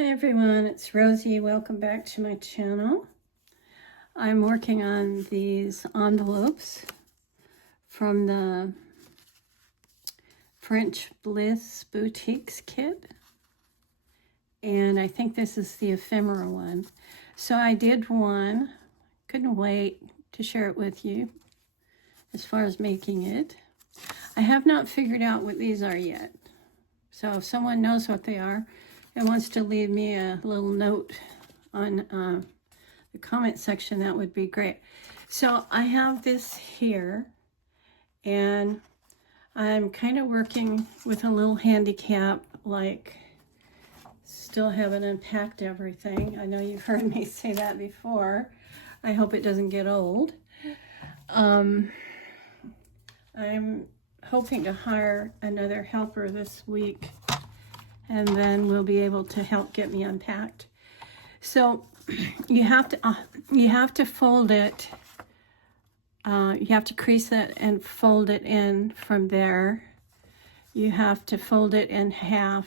Hi everyone, it's Rosie. Welcome back to my channel. I'm working on these envelopes from the French Bliss Boutiques kit. And I think this is the ephemera one. So I did one, couldn't wait to share it with you as far as making it. I have not figured out what these are yet. So if someone knows what they are and wants to leave me a little note on the comment section, that would be great. So I have this here, and I'm kind of working with a little handicap, like still haven't unpacked everything. I know you've heard me say that before. I hope it doesn't get old. I'm hoping to hire another helper this week, and then we'll be able to help get me unpacked. So you have to fold it. You have to crease it and fold it in from there. You have to fold it in half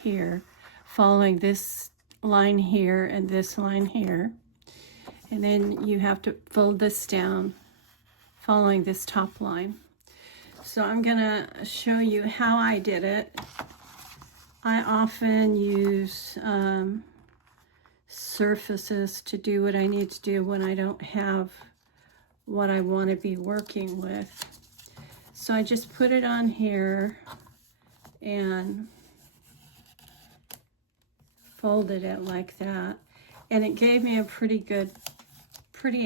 here, following this line here and this line here. And then you have to fold this down, following this top line. So I'm gonna show you how I did it. I often use surfaces to do what I need to do when I don't have what I want to be working with. So I just put it on here and folded it like that. And it gave me a pretty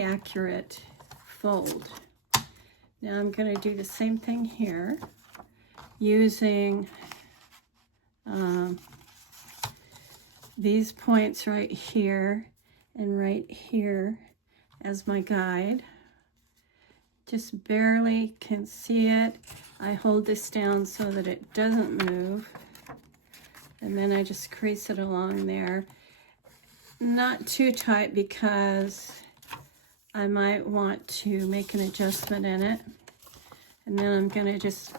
accurate fold. Now I'm going to do the same thing here using these points right here and right here as my guide. Just barely can see it. I hold this down so that it doesn't move, and then I just crease it along there. Not too tight, because I might want to make an adjustment in it. And then I'm going to just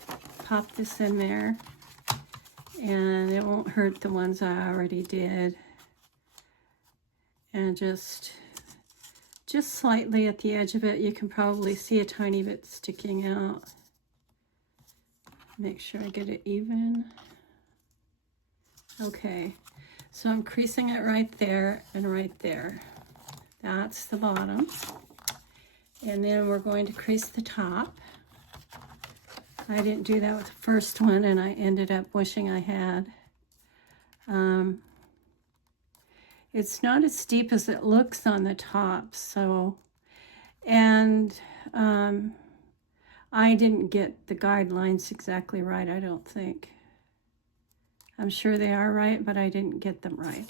pop this in there, and it won't hurt the ones I already did. And just slightly at the edge of it, you can probably see a tiny bit sticking out. Make sure I get it even. Okay, so I'm creasing it right there and right there. That's the bottom. And then we're going to crease the top. I didn't do that with the first one, and I ended up wishing I had. It's not as steep as it looks on the top, so, and I didn't get the guidelines exactly right, I don't think. I'm sure they are right, but I didn't get them right.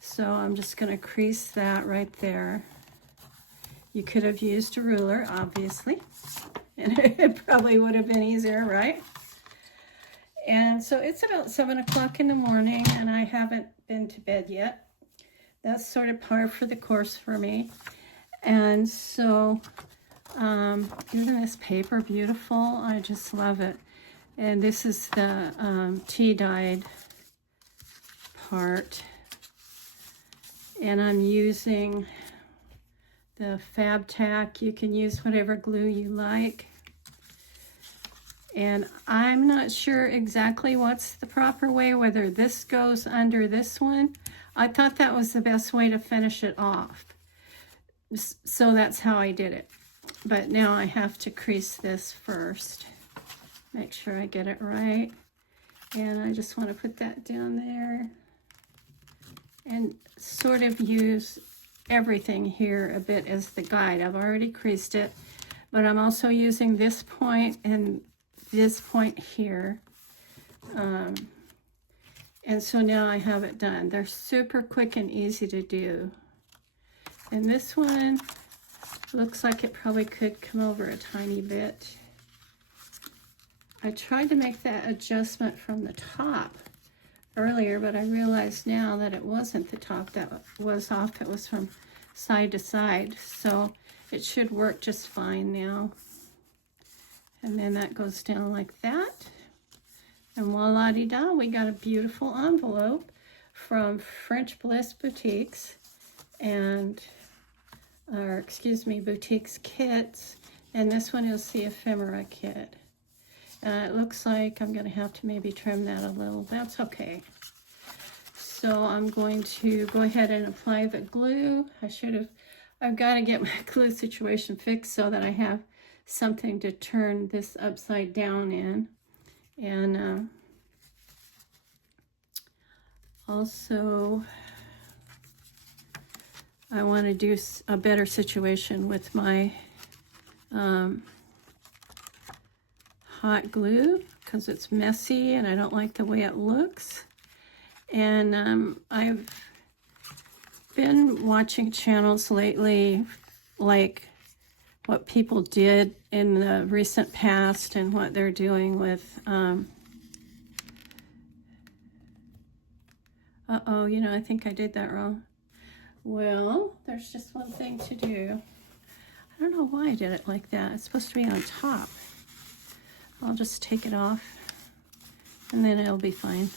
So I'm just going to crease that right there. You could have used a ruler, obviously, and it probably would have been easier, right? And so it's about 7 o'clock in the morning, and I haven't been to bed yet. That's sort of par for the course for me. And so, isn't this paper beautiful? I just love it. And this is the tea-dyed part. And I'm using the Fab Tack. You can use whatever glue you like. And I'm not sure exactly what's the proper way, whether this goes under this one. I thought that was the best way to finish it off. So that's how I did it. But now I have to crease this first. Make sure I get it right. And I just want to put that down there. And sort of use everything here a bit as the guide. I've already creased it, but I'm also using this point and this point here. And so now I have it done. They're super quick and easy to do. And this one looks like it probably could come over a tiny bit. I tried to make that adjustment from the top earlier, but I realized now that it wasn't the top that was off. It was from side to side. So it should work just fine now. And then that goes down like that. And voila-di-da, we got a beautiful envelope from French Bliss Boutiques, and, or excuse me, Boutiques Kits, and this one is the ephemera kit. It looks like I'm going to have to maybe trim that a little. That's okay. So I'm going to go ahead and apply the glue. I've got to get my glue situation fixed so that I have something to turn this upside down in. And also, I want to do a better situation with my hot glue because it's messy and I don't like the way it looks. And I've been watching channels lately, like what people did in the recent past and what they're doing with, uh-oh, you know, I think I did that wrong. Well, there's just one thing to do. I don't know why I did it like that. It's supposed to be on top. I'll just take it off and then it'll be fine.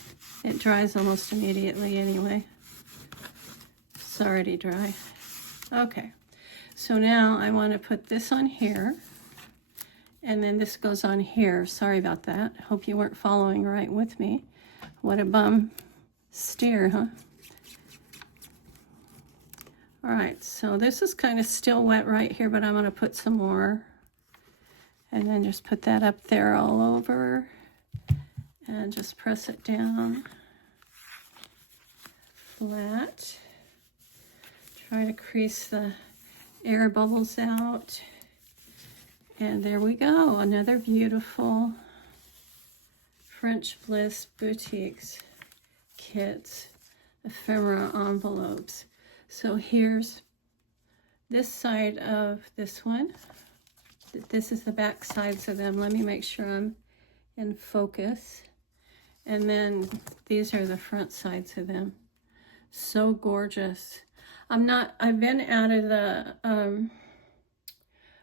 It dries almost immediately anyway. It's already dry. Okay, so now I want to put this on here, and then this goes on here. Sorry about that. Hope you weren't following right with me. What a bum steer, huh? All right, so this is kind of still wet right here, but I'm going to put some more. And then just put that up there all over. And just press it down flat. Try to crease the air bubbles out. And there we go, another beautiful French Bliss Boutiques kits, ephemera envelopes. So here's this side of this one. This is the back sides of them. Let me make sure I'm in focus. And then these are the front sides of them. So gorgeous. I've been out of the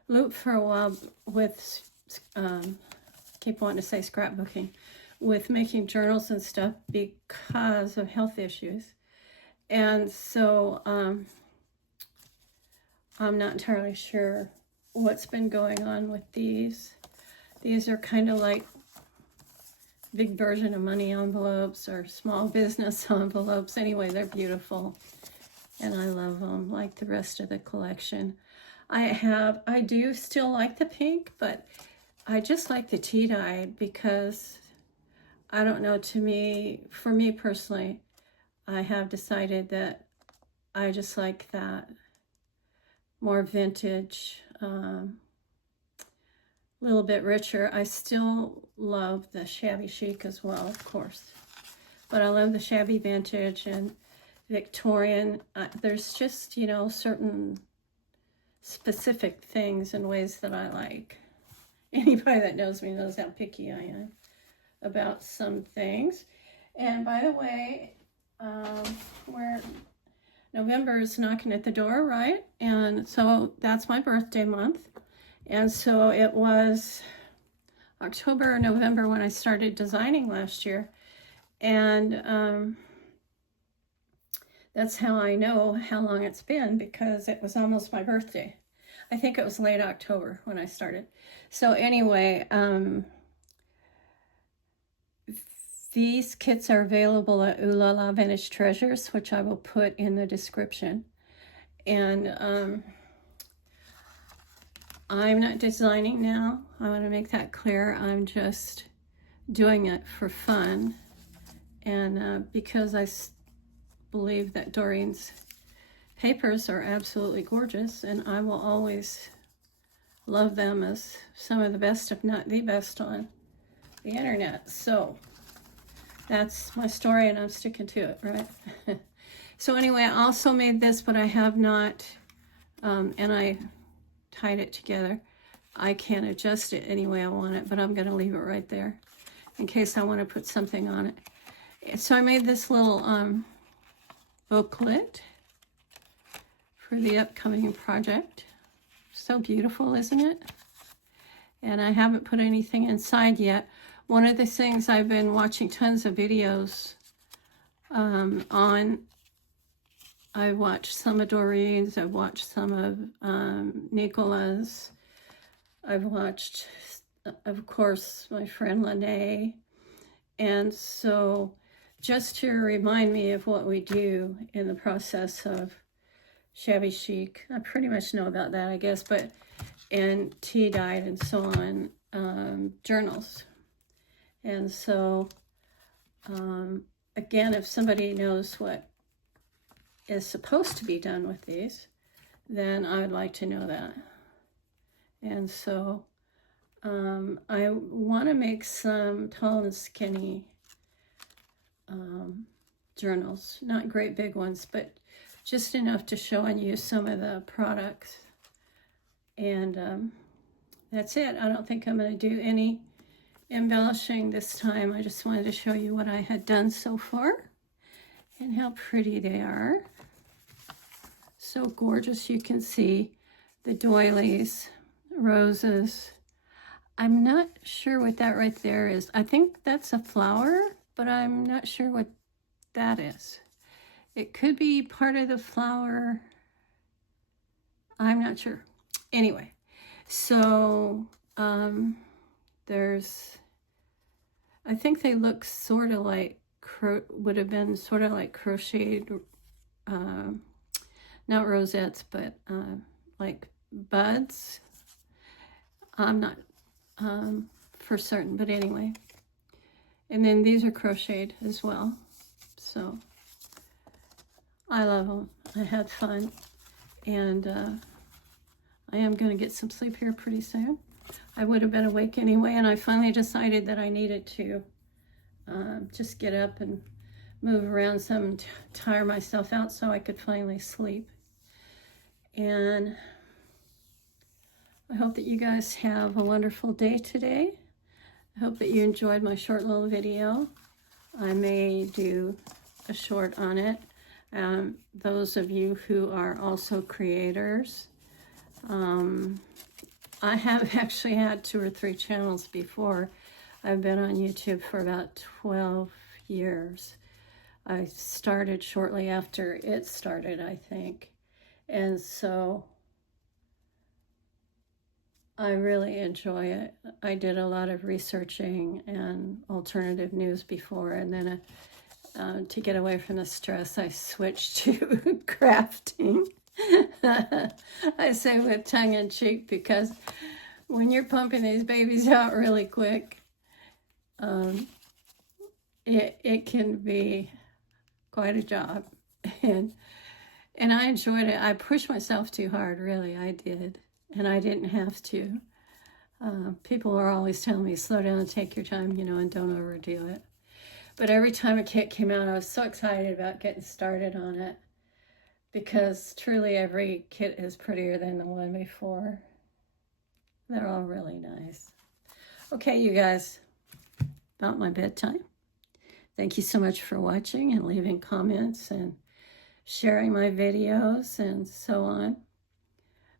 loop for a while with, keep wanting to say scrapbooking, with making journals and stuff because of health issues. And so I'm not entirely sure what's been going on with these. These are kind of like big version of money envelopes or small business envelopes. Anyway, they're beautiful and I love them like the rest of the collection. I do still like the pink, but I just like the tea-dye because I don't know, for me personally, I have decided that I just like that more vintage, little bit richer. I still love the shabby chic as well, of course, but I love the shabby vintage and Victorian. There's just, you know, certain specific things and ways that I like. Anybody that knows me knows how picky I am about some things. And by the way, November is knocking at the door, right? And so that's my birthday month. And so it was October or November when I started designing last year. And that's how I know how long it's been, because it was almost my birthday. I think it was late October when I started. So anyway, these kits are available at Ooh La La Vintage Treasures, which I will put in the description. And I'm not designing now. I want to make that clear. I'm just doing it for fun. And because I believe that Doreen's papers are absolutely gorgeous, and I will always love them as some of the best, if not the best, on the internet. So that's my story, and I'm sticking to it, right? So anyway, I also made this, but I have not, and I tied it together. I can adjust it any way I want it, but I'm going to leave it right there in case I want to put something on it. So I made this little booklet for the upcoming project. So beautiful, isn't it? And I haven't put anything inside yet. One of the things, I've been watching tons of videos I watched some of Doreen's, I've watched some of Nicola's, I've watched, of course, my friend Lene. And so just to remind me of what we do in the process of Shabby Chic, I pretty much know about that, I guess, but and tea diet and so on, journals. And so, again, if somebody knows what is supposed to be done with these, then I would like to know that. And so I want to make some tall and skinny journals, not great big ones, but just enough to show and use some of the products. And that's it. I don't think I'm going to do any embellishing this time. I just wanted to show you what I had done so far and how pretty they are. So gorgeous. You can see the doilies, roses. I'm not sure what that right there is. I think that's a flower, but I'm not sure what that is. It could be part of the flower. I'm not sure. Anyway, so there's, I think they look sort of like, would have been sort of like crocheted, not rosettes, but like buds. I'm not for certain, but anyway. And then these are crocheted as well. So I love them. I had fun. And I am going to get some sleep here pretty soon. I would have been awake anyway, and I finally decided that I needed to just get up and move around some and tire myself out so I could finally sleep. And I hope that you guys have a wonderful day today. I hope that you enjoyed my short little video. I may do a short on it. Those of you who are also creators, I have actually had 2 or 3 channels before. I've been on YouTube for about 12 years. I started shortly after it started, I think. And so I really enjoy it. I did a lot of researching and alternative news before, and then to get away from the stress, I switched to crafting. I say with tongue in cheek, because when you're pumping these babies out really quick, it can be quite a job. And I enjoyed it. I pushed myself too hard, really, I did. And I didn't have to. People are always telling me, slow down and take your time, you know, and don't overdo it. But every time a kit came out, I was so excited about getting started on it, because truly every kit is prettier than the one before. They're all really nice. Okay, you guys, about my bedtime. Thank you so much for watching and leaving comments and sharing my videos and so on.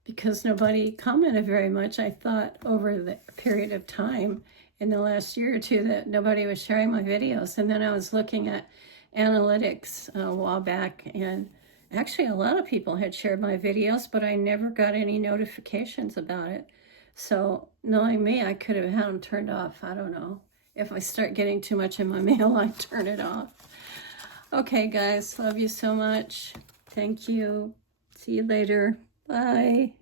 Because nobody commented very much, I thought over the period of time in the last year or two that nobody was sharing my videos. And then I was looking at analytics a while back, and actually a lot of people had shared my videos, but I never got any notifications about it. So knowing me, I could have had them turned off. I don't know. If I start getting too much in my mail, I turn it off. Okay, guys, love you so much. Thank you. See you later. Bye.